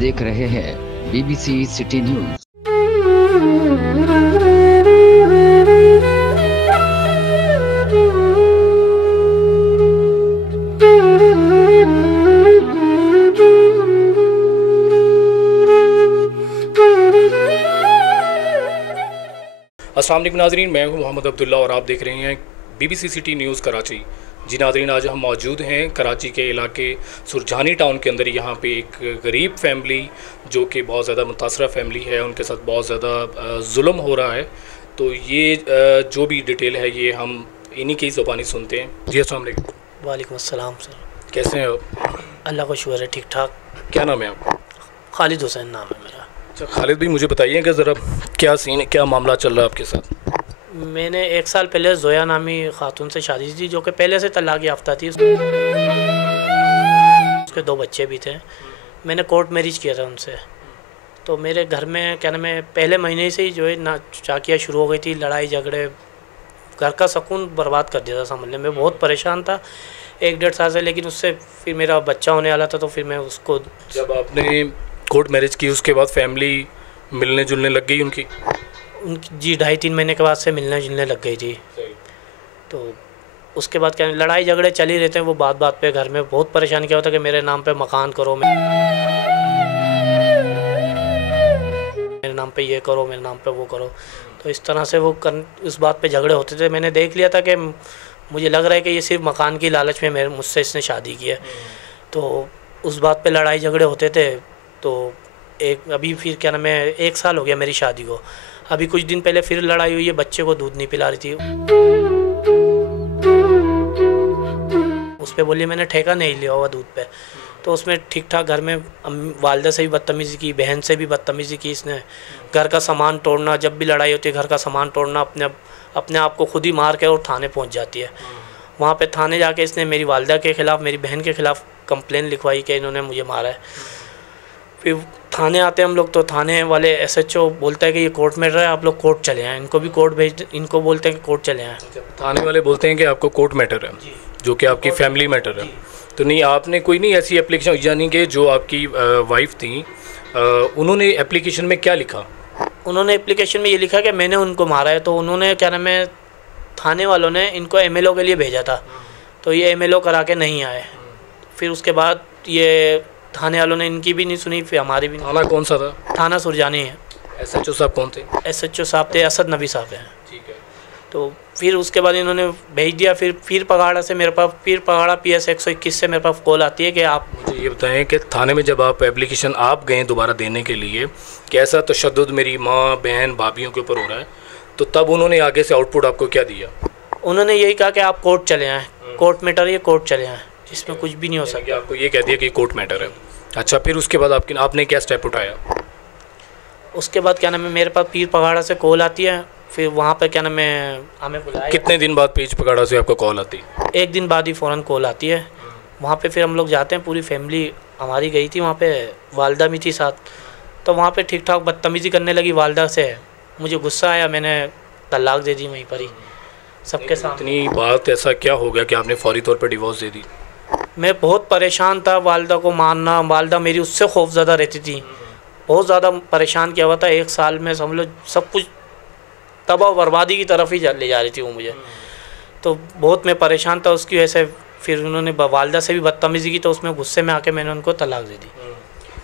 देख रहे हैं BBC सिटी न्यूज। अस्सलाम वालेकुम नाज़रीन, मैं हूं मोहम्मद अब्दुल्ला और आप देख रहे हैं BBC सिटी न्यूज़ कराची। जी नाज़रीन, आज हम मौजूद हैं कराची के इलाके सुरजानी टाउन के अंदर। यहाँ पे एक गरीब फैमिली जो कि बहुत ज़्यादा मुतासरा फैमिली है, उनके साथ बहुत ज़्यादा जुल्म हो रहा है। तो ये जो भी डिटेल है ये हम इन्हीं की ज़ुबानी सुनते हैं। जी अस्सलाम वालेकुम। वालेकुम अस्सलाम सर। कैसे हैं आप? अल्लाह का शुक्र है, ठीक ठाक। क्या नाम है आपका? खालिद हुसैन नाम है मेरा। अच्छा खालिद भाई, मुझे बताइए कि ज़रा क्या सीन है, क्या मामला चल रहा है आपके साथ? मैंने 1 साल पहले जोया नामी खातून से शादी की, जो कि पहले से तलाक याफ्ता थी। उसके 2 बच्चे भी थे। मैंने कोर्ट मैरिज किया था उनसे। तो मेरे घर में क्या नाम है, पहले महीने से ही जो है ना चाकियाँ शुरू हो गई थी, लड़ाई झगड़े, घर का सुकून बर्बाद कर दिया था। समझ लें, मैं बहुत परेशान था 1-1.5 साल से। लेकिन उससे फिर मेरा बच्चा होने वाला था, तो फिर मैं उसको, जब आपने कोर्ट मैरिज की उसके बाद फैमिली मिलने जुलने लग गई उनकी जी 2.5-3 महीने के बाद से मिलने जुलने लग गई थी। तो उसके बाद क्या लड़ाई झगड़े चल ही रहते हैं। वो बात बात पे घर में बहुत परेशान किया होता कि मेरे नाम पे मकान करो, मेरे नाम पे ये करो, मेरे नाम पे वो करो। तो इस तरह से वो उस बात पे झगड़े होते थे। मैंने देख लिया था कि मुझे लग रहा है कि ये सिर्फ मकान की लालच में मुझसे इसने शादी की है। तो उस बात पे लड़ाई झगड़े होते थे। तो अभी फिर क्या नाम है, 1 साल हो गया मेरी शादी को। अभी कुछ दिन पहले फिर लड़ाई हुई है, बच्चे को दूध नहीं पिला रही थी। उस पर बोली मैंने ठेका नहीं लिया हुआ दूध पे। तो उसमें ठीक ठाक घर में वालिदा से भी बदतमीज़ी की, बहन से भी बदतमीज़ी की इसने। घर का सामान तोड़ना, जब भी लड़ाई होती है घर का सामान तोड़ना, अपने आप को खुद ही मार के और थाने पहुंच जाती है। वहाँ पे थाने जाके इसने मेरी वालिदा के ख़िलाफ़, मेरी बहन के ख़िलाफ़ कंप्लेन लिखवाई कि इन्होंने मुझे मारा है। फिर थाने आते हैं हम लोग, तो थाने वाले SHO बोलता है कि ये कोर्ट मैटर है, आप लोग कोर्ट चले आएँ। इनको भी कोर्ट इनको बोलते हैं कि कोर्ट चले आएँ। थाने वाले बोलते हैं कि आपको कोर्ट मैटर है, जो कि आपकी फैमिली मैटर है। तो नहीं, आपने कोई नहीं ऐसी एप्लीकेशन, यानी कि जो आपकी वाइफ थी उन्होंने एप्लीकेशन में क्या लिखा? उन्होंने एप्लीकेशन में ये लिखा कि मैंने उनको मारा है। तो उन्होंने क्या नाम है, थाने वालों ने इनको MLO के लिए भेजा था। तो ये MLO करा के नहीं आए। फिर उसके बाद ये थाने वालों ने इनकी भी नहीं सुनी, फिर हमारी भी नहीं। थाना कौन सा था? थाना सुरजानी है। SHO साहब कौन थे? SHO साहब थे असद नबी साहब हैं। ठीक है। तो फिर उसके बाद इन्होंने भेज दिया। फिर पगाड़ा से मेरे पास, फिर पगाड़ा PS 121 से मेरे पास कॉल आती है कि आप मुझे ये बताएं कि थाने में जब आप एप्लीकेशन आप गए दोबारा देने के लिए, कैसा तशद्दुद मेरी माँ बहन भाभीयों के ऊपर हो रहा है, तो तब उन्होंने आगे से आउटपुट आपको क्या दिया? उन्होंने यही कहा कि आप कोर्ट चले आएँ, कोर्ट मैटर ये कोर्ट चले आएँ, इसमें कुछ भी नहीं हो सकता। आपको ये कह दिया कि कोर्ट मैटर है। अच्छा, फिर उसके बाद आपने क्या स्टेप उठाया? उसके बाद क्या नाम है, मेरे पास पीर पगाड़ा से कॉल आती है। फिर वहाँ पे क्या नाम है, हमें बुलाया। कितने दिन बाद पीर पगाड़ा से आपको कॉल आती? 1 दिन बाद ही फ़ौरन कॉल आती है। वहाँ पे फिर हम लोग जाते हैं, पूरी फैमिली हमारी गई थी वहाँ पे, वालिदा भी थी साथ। तो वहाँ पे ठीक ठाक बदतमीज़ी करने लगी वालिदा से। मुझे गुस्सा आया, मैंने तलाक दे दी वहीं पर ही सबके सामने। इतनी बात ऐसा क्या हो गया कि आपने फौरी तौर पर डिवोर्स दे दी? मैं बहुत परेशान था, वालिदा को मारना, वालिदा मेरी उससे खौफज़दा रहती थी। बहुत ज़्यादा परेशान किया हुआ था। 1 साल में समझ लो सब कुछ तबाह बर्बादी की तरफ ही ले जा रही थी वो मुझे। तो बहुत मैं परेशान था उसकी वजह से। फिर उन्होंने वालिदा से भी बदतमीज़ी की, तो उसमें गुस्से में आके मैंने उनको तलाक दे दी।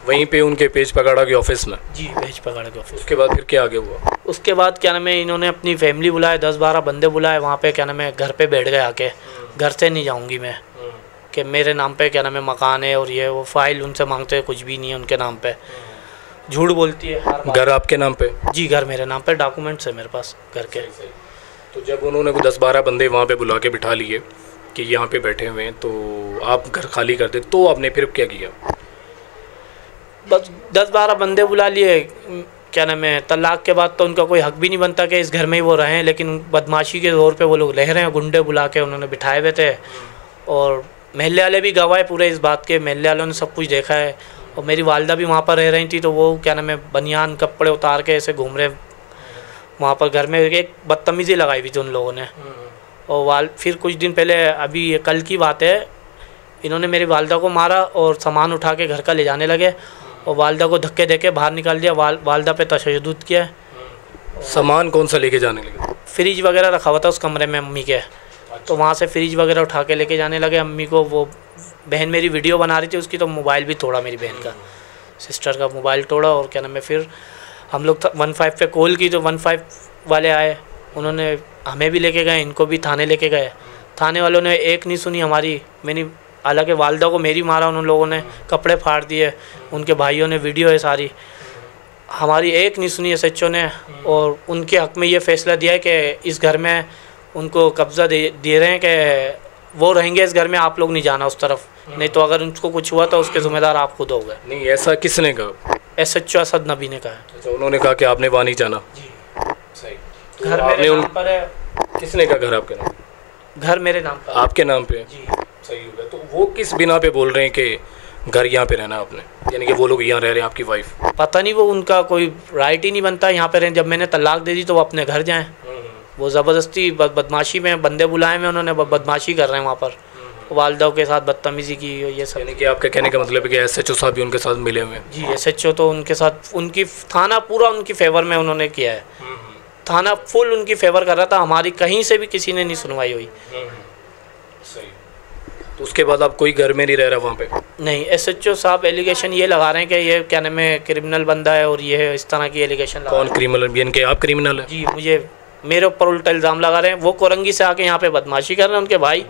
वहीं पे उनके पेज पगाड़ा के ऑफिस में? जी, पेज पगाड़ा के ऑफिस। उसके बाद फिर क्या आगे हुआ? उसके बाद क्या नाम है, इन्होंने अपनी फैमिली बुलाए, 10-12 बंदे बुलाए। वहाँ पे क्या नाम है, घर पे बैठ गए आके। घर से नहीं जाऊँगी मैं, कि मेरे नाम पे क्या नाम है मकान है और ये वो। फाइल उनसे मांगते हैं, कुछ भी नहीं है उनके नाम पे। झूठ बोलती है हर बार। घर आपके नाम पे? जी, घर मेरे नाम पे, डॉक्यूमेंट्स है मेरे पास घर के। तो जब उन्होंने 10-12 बंदे वहाँ पे बुला के बिठा लिए कि यहाँ पे बैठे हुए हैं, तो आप घर खाली कर दे, तो आपने फिर क्या किया? बस 10-12 बंदे बुला लिए। क्या नाम है, तलाक के बाद तो उनका कोई हक भी नहीं बनता कि इस घर में ही वो रहें। लेकिन बदमाशी के दौर पे वो लोग रह रहे हैं। गुंडे बुला के उन्होंने बिठाए हुए थे। और महल्ले वाले भी गवाह पूरे इस बात के, महल्ले वालों ने सब कुछ देखा है। और मेरी वालिदा भी वहाँ पर रह रही थी। तो वो क्या नाम है, बनियान कपड़े उतार के ऐसे घूम रहे वहाँ पर घर में। एक बदतमीज़ी लगाई हुई थी उन लोगों ने। और फिर कुछ दिन पहले, अभी ये कल की बात है, इन्होंने मेरी वालिदा को मारा और सामान उठा के घर का ले जाने लगे। और वालदा को धक्के देके बाहर निकाल दिया। वालदा पे तशद्दुद किया है। सामान कौन सा लेके जाने लगे? फ्रिज वगैरह रखा हुआ था उस कमरे में अम्मी के, तो वहाँ से फ्रिज वगैरह उठा के लेके जाने लगे। अम्मी को वो बहन मेरी वीडियो बना रही थी उसकी, तो मोबाइल भी तोड़ा, मेरी बहन का, सिस्टर का मोबाइल तोड़ा। और क्या नाम है, फिर हम लोग 15 पे कॉल की तो 15 वाले आए, उन्होंने हमें भी लेके गए, इनको भी थाने लेके गए। थाने वालों ने एक नहीं सुनी हमारी। मैंने हालांकि वालदा को मेरी मारा उन लोगों ने, कपड़े फाड़ दिए, उनके भाइयों ने, वीडियो है सारी, हमारी एक नहीं सुनी SHO ने। और उनके हक़ में ये फ़ैसला दिया है कि इस घर में उनको कब्ज़ा दे रहे हैं कि वो रहेंगे इस घर में, आप लोग नहीं जाना उस तरफ, नहीं तो अगर उनको कुछ हुआ तो उसके ज़िम्मेदार आप खुद हो गए। नहीं, ऐसा किसने कहा? SHO असद नबी ने कहा है। अच्छा, उन्होंने कहा कि आपने वहाँ नहीं जाना। जी सही। तो घर मेरे नाम पर है। किसने कहा घर आपके नाम? घर मेरे नाम पर, आपके नाम पे? जी। सही हो गया। तो वो किस बिना पे बोल रहे हैं कि घर यहाँ पे रहना आपने, यानी कि वो लोग यहाँ रह रहे हैं, आपकी वाइफ? पता नहीं, वो उनका कोई राइट ही नहीं बनता यहाँ पे रहें। जब मैंने तलाक दे दी तो वो अपने घर जाएँ। वो ज़बरदस्ती बदमाशी में बंदे बुलाए में उन्होंने, बदमाशी कर रहे हैं वहाँ पर, वालदा के साथ बदतमीज़ी की, ये सब। यानी कि आपका कहने का मतलब है कि SHO साहब भी उनके साथ मिले हुए हैं? जी, SHO तो उनके साथ, उनकी थाना पूरा उनकी फेवर में उन्होंने किया है। थाना फुल उनकी फेवर कर रहा था, हमारी कहीं से भी किसी ने नहीं सुनवाई हुई। सही। तो उसके बाद आप कोई घर में नहीं रह रहा वहाँ पे? नहीं, SHO साहब एलिगेशन ये लगा रहे हैं कि ये क्या नाम है, क्रिमिनल बंदा है, और ये है, इस तरह की एलिगेशन लगा। कौन क्रिमिनल? यानी कि आप क्रिमिनल हैं? जी, मेरे ऊपर उल्टा इल्ज़ाम लगा रहे हैं। वो कोरंगी से आके यहाँ पे बदमाशी कर रहे हैं, उनके भाई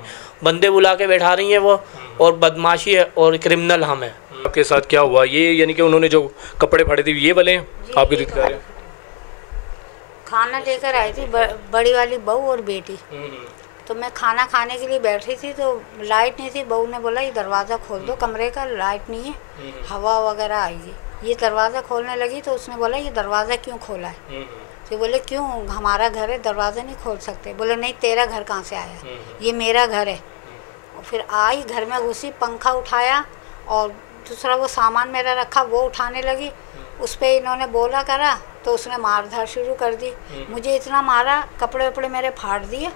बंदे बुला के बैठा रही हैं वो, और बदमाशी है, और क्रिमिनल हम हैं। आपके साथ क्या हुआ ये? यानी कि उन्होंने जो कपड़े फाड़े थे ये वाले हैं आपके दिखा रहे हैं? खाना लेकर आई थी बड़ी वाली बहू और बेटी, तो मैं खाना खाने के लिए बैठी थी तो लाइट नहीं थी। बहू ने बोला ये दरवाज़ा खोल दो कमरे का, लाइट नहीं है, हवा वगैरह आएगी। ये दरवाज़ा खोलने लगी तो उसने बोला ये दरवाज़ा क्यों खोला है? तो बोले क्यों, हमारा घर है, दरवाज़ा नहीं खोल सकते। बोले नहीं, तेरा घर कहाँ से आया, ये मेरा घर है। और फिर आई, घर में घुसी, पंखा उठाया और दूसरा वो सामान मेरा रखा वो उठाने लगी। उस पर इन्होंने बोला करा तो उसने मारधार शुरू कर दी। मुझे इतना मारा, कपड़े वपड़े मेरे फाड़ दिए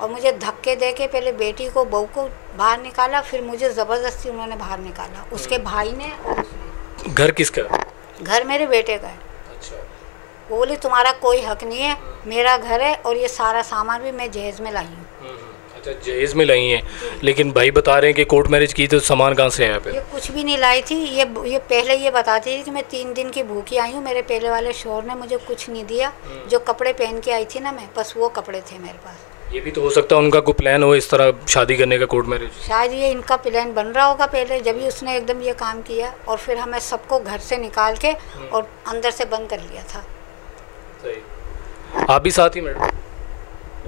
और मुझे धक्के दे के पहले बेटी को, बहू को बाहर निकाला, फिर मुझे ज़बरदस्ती उन्होंने बाहर निकाला, उसके भाई ने और उसने। घर किसका? घर मेरे बेटे का है। अच्छा। वो बोली तुम्हारा कोई हक नहीं है, मेरा घर है, और ये सारा सामान भी मैं जहेज़ में लाई हूँ। अच्छा, जहेज़ में लाई हैं, लेकिन भाई बता रहे हैं कि कोर्ट मैरिज की तो सामान कहाँ से आया? ये कुछ भी नहीं लाई थी। ये पहले ये बताती थी कि मैं 3 दिन की भूखी आई हूँ, मेरे पहले वाले शोहर ने मुझे कुछ नहीं दिया। जो कपड़े पहन के आई थी ना मैं, बस वो कपड़े थे मेरे पास। ये भी तो हो सकता है उनका कोई प्लान हो इस तरह शादी करने का, कोर्ट मैरिज? शायद ये इनका प्लान बन रहा होगा पहले, जब ही उसने एकदम ये काम किया और फिर हमें सबको घर से निकाल के और अंदर से बंद कर लिया था। सही। आप भी साथ ही मैडम?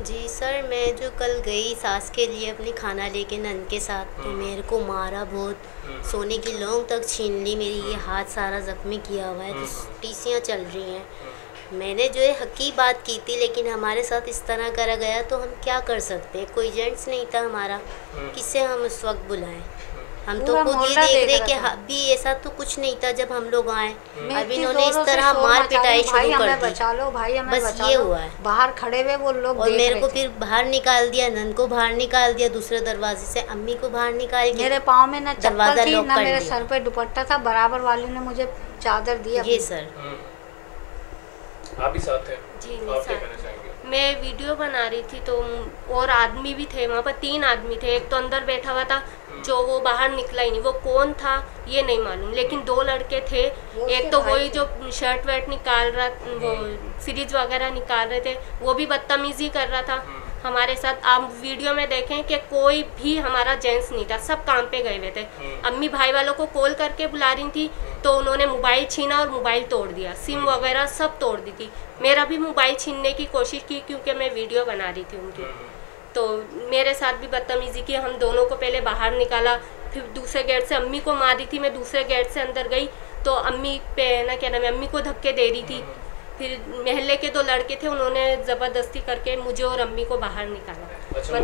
जी सर, मैं जो कल गई सास के लिए अपनी खाना लेके नन के साथ, तो मेरे को मारा बहुत, सोने की लौंग तक छीन ली, मेरी ये हाथ सारा ज़ख्मी किया हुआ है, तो टीसियाँ चल रही हैं। मैंने जो है हकी बात की थी, लेकिन हमारे साथ इस तरह करा गया तो हम क्या कर सकते हैं? कोई जेंट्स नहीं था हमारा, किससे हम उस वक्त बुलाएं? हम तो खुद ये देख रहे कि अभी ऐसा तो कुछ नहीं था जब हम लोग आए, अब इन्होंने इस तरह मार पिटाई शुरू कर दी। बचा लो भाई, हमें बस बचा ये लो। हुआ है। बाहर खड़े हुए वो लोग और देख मेरे रहे को थे। फिर बाहर निकाल दिया, नन को बाहर निकाल दिया दूसरे दरवाजे से, अम्मी को बाहर निकाल के मेरे पाँव में ना चप्पल दरवाज़ा थी लॉक ना कर मेरे दिया। सर पे दुपट्टा था, बराबर वाले ने मुझे चादर दी। ये सर। आप भी साथ हैं? जी, आप मैं क्या साथ। कहना चाहेंगे? मैं वीडियो बना रही थी तो और आदमी भी थे वहाँ पर, 3 आदमी थे। एक तो अंदर बैठा हुआ था जो वो बाहर निकला ही नहीं, वो कौन था ये नहीं मालूम, लेकिन 2 लड़के थे। एक तो वही जो शर्ट वर्ट निकाल रहा, वो फ्रिज वगैरह निकाल रहे थे, वो भी बदतमीजी कर रहा था हमारे साथ। आप वीडियो में देखें कि कोई भी हमारा जेंट्स नहीं था, सब काम पे गए हुए थे। अम्मी भाई वालों को कॉल करके बुला रही थी तो उन्होंने मोबाइल छीना और मोबाइल तोड़ दिया, सिम वगैरह सब तोड़ दी थी। मेरा भी मोबाइल छीनने की कोशिश की क्योंकि मैं वीडियो बना रही थी उनकी, तो मेरे साथ भी बदतमीजी की। हम दोनों को पहले बाहर निकाला, फिर दूसरे गेट से अम्मी को मारी थी, मैं दूसरे गेट से अंदर गई तो अम्मी पे ना क्या नाम है, अम्मी को धक्के दे रही थी। फिर महल्ले के 2 लड़के थे, उन्होंने ज़बरदस्ती करके मुझे और अम्मी को बाहर निकाला। अच्छा,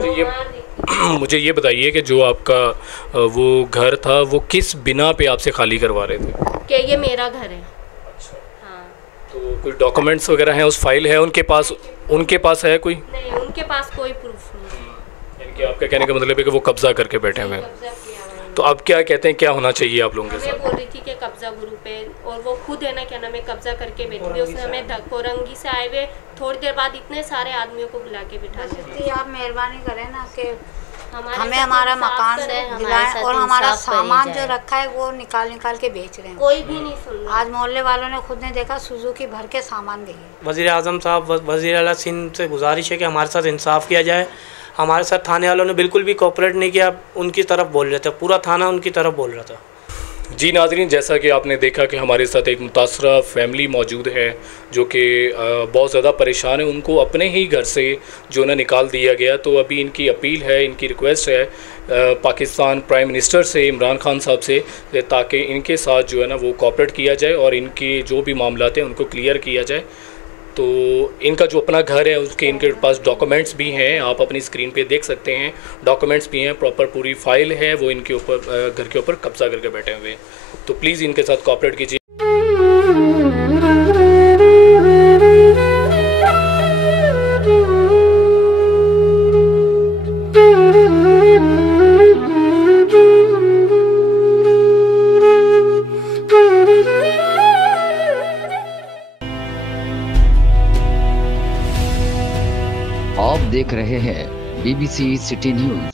मुझे ये बताइए कि जो आपका वो घर था वो किस बिना पे आपसे खाली करवा रहे थे? कि ये मेरा घर है। अच्छा। हाँ। तो कोई डॉक्यूमेंट्स वगैरह हैं, उस फाइल है उनके पास है कोई? नहीं, उनके पास कोई प्रूफ नहीं है। यानी कि आपका कहने का मतलब है कि वो कब्जा करके बैठे हुए हैं। कब्जा किया हुआ है। तो अब क्या कहते हैं, क्या होना चाहिए आप लोगों के मैं साथ? बोल रही थी कि कब्जा गुरु पे, और वो खुद है ना क्या नाम है कब्जा करके बैठी हुई, उसने हमें कोरंगी से आए हुए थोड़ी देर बाद इतने सारे आदमियों को बुला के बिठा दिया। आप मेहरबानी करें ना कि हमें साथ हमारा इंसाफ मकान करें, हमारे दिलाएं साथ और हमारा इंसाफ करी सामान जाए। जो रखा है वो निकाल के बेच रहे हैं। कोई भी नहीं सुन रहा। आज मोहल्ले वालों ने खुद ने देखा सुजुकी भर के सामान गई है। वज़ीर आज़म साहब, वज़ीर आला सिंध से गुजारिश है कि हमारे साथ इंसाफ किया जाए। हमारे साथ थाने वालों ने बिल्कुल भी कोऑपरेट नहीं किया, उनकी तरफ बोल रहे थे, पूरा थाना उनकी तरफ बोल रहा था। जी नाज़रीन, जैसा कि आपने देखा कि हमारे साथ एक मुतासरा फैमिली मौजूद है जो कि बहुत ज़्यादा परेशान है। उनको अपने ही घर से जो ना निकाल दिया गया। तो अभी इनकी अपील है, इनकी रिक्वेस्ट है पाकिस्तान प्राइम मिनिस्टर से, इमरान खान साहब से, ताकि इनके साथ जो है ना वो कोऑपरेट किया जाए और इनके जो भी मामलात हैं उनको क्लियर किया जाए। तो इनका जो अपना घर है उसके इनके पास डॉक्यूमेंट्स भी हैं, आप अपनी स्क्रीन पे देख सकते हैं, डॉक्यूमेंट्स भी हैं, प्रॉपर पूरी फाइल है, वो इनके ऊपर घर के ऊपर कब्जा करके बैठे हुए हैं। तो प्लीज़ इनके साथ कोऑपरेट कीजिए। आप देख रहे हैं BBC सिटी न्यूज।